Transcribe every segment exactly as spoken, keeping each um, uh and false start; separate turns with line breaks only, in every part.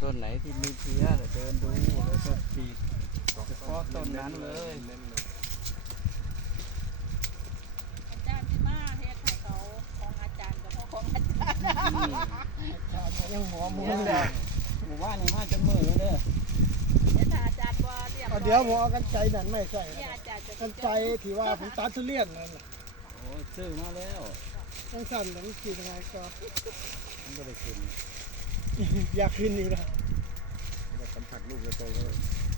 ต้นไหนที่มีเพี้ยเดินดูแล้วก็ฉีดเฉพาะต้นนั้นเลย
อาจารย์ที่มาเฮ็ดให้เขาของอาจารย์กับพ่อของอาจารย์
ยังหมอมือเลยหมู่บ้านนี่มาจะมือเลย
เดี๋ยวถ้าอาจารย์ว่าเรียบร้อย
เดี๋ยวหมอเอากันไกนั่นไม่ใส่
เนี่ยอาจารย์จะ
กันไกที่ว่าผมตัดทุเรียนนั่นน่ะ
โอ้ซื้อมาแล้ว
ต้องสั่นต้องกินยังไงก็
มันก็ได้กิน
อยากกินอยู่นะ
สัมผัสลูกจะโตเลย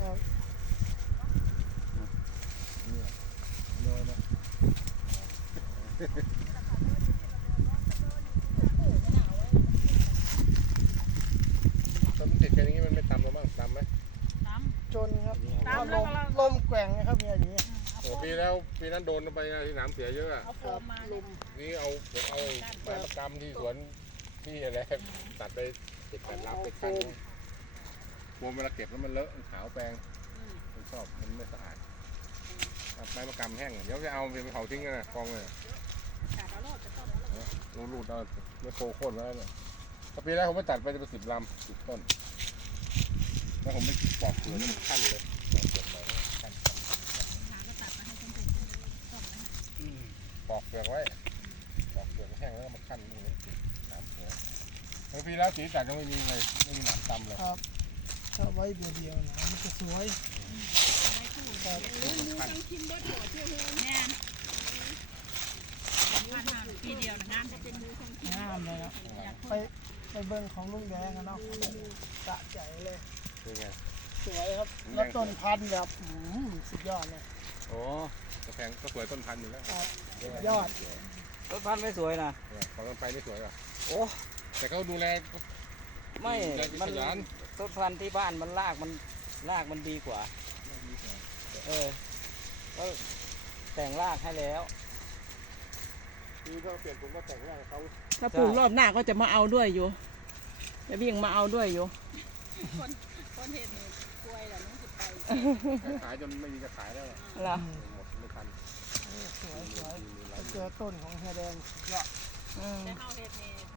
น้อยนะถ้ามันติดกันอย่างนี้มันไม่ตำแล้วบ้างตำไหม
ตาม
จนครับ
ตาม
ล
แล้ว
ม
ก็เรา
ลมแกว่งนะครับเนี่ยอย่างเงี้ย
โอ้ปีแล้วปีนั้นโดนไปที่หนามเสียเยอะอะ
เอาโฟมมาเนี่ย
นี่เอาผมเอาไม้ประกำที่สวนที่อะไรตัดไปติดกันรับติดกันกลัวเวลาเก็บแล้วมันเลอะขาวแปลงไม่ชอบมันไม่สะอาดไม้ประกำแห้งเดี๋ยวจะเอาไปเผาทิ้งกันนะกองเลย
ขาดเอาโลดจะต้องเอาโลด
รูดเอาไม่โคโค่นไว้เลยปีแรกผมไปตัดไปจะเป็นสิบลำสิบต้นแล้วผมไปปอกเปลือกมันขั้นเลยปอกเปลือกไปขั้น
หาก็ตัดมาให้ฉันเป็นต้องนะ
ปอกเปลือกไว้ปอกเปลือกแห้งแล้วก็มาขั้นตรงนี้น้ำเสือเมื่อปีแล้วสีจัดก็ไม่มีเลยไม่มีหนามตำเลย
ครับถ้าไว้เดียวๆนะมันจะสวยครับ
แน่นพันห้าปีเดียวนะงานจะเป็นมือของ
งามเลยนะไปไปเบิ้งของลุงแดงกันเนาะสะใจเลย
เป็นไง
สวยครับแล้วต้นพันธุ์แบบอืมสุดยอดเลย
โอ้
กระแพงก็สวยต้นพันธุ์อยู่แล้ว
ครับสุดยอด
ต้นพันธุ์ไม่สวยนะ
ของต้นไปไม่สวยหรอก
โอ้
แต่เขาดูแล
ไม่
มั
มัน นต้นพันธุ์ที่บ้านมันรากมันรากมันดีกว่า เออก็แต่งรากให้แล้ว
ปีก็เปลี่ยนผมก็แต่งร่างเขา
ถ้าปลูกรอบหน้าก็จะมาเอาด้วยอยู่จะวิ่งมาเอาด้วยอยู่
คนคนเห็นเนี่ยกล้วยแหละน้องจะไป
ขายจนไม่มีจะขายแล้ว
เหรอ
หมดไม่ทัน
สวยสวยไปเจอต้นของแฮแดงสุดยอด
อืม
แต่เฮาเฮ็ดนี่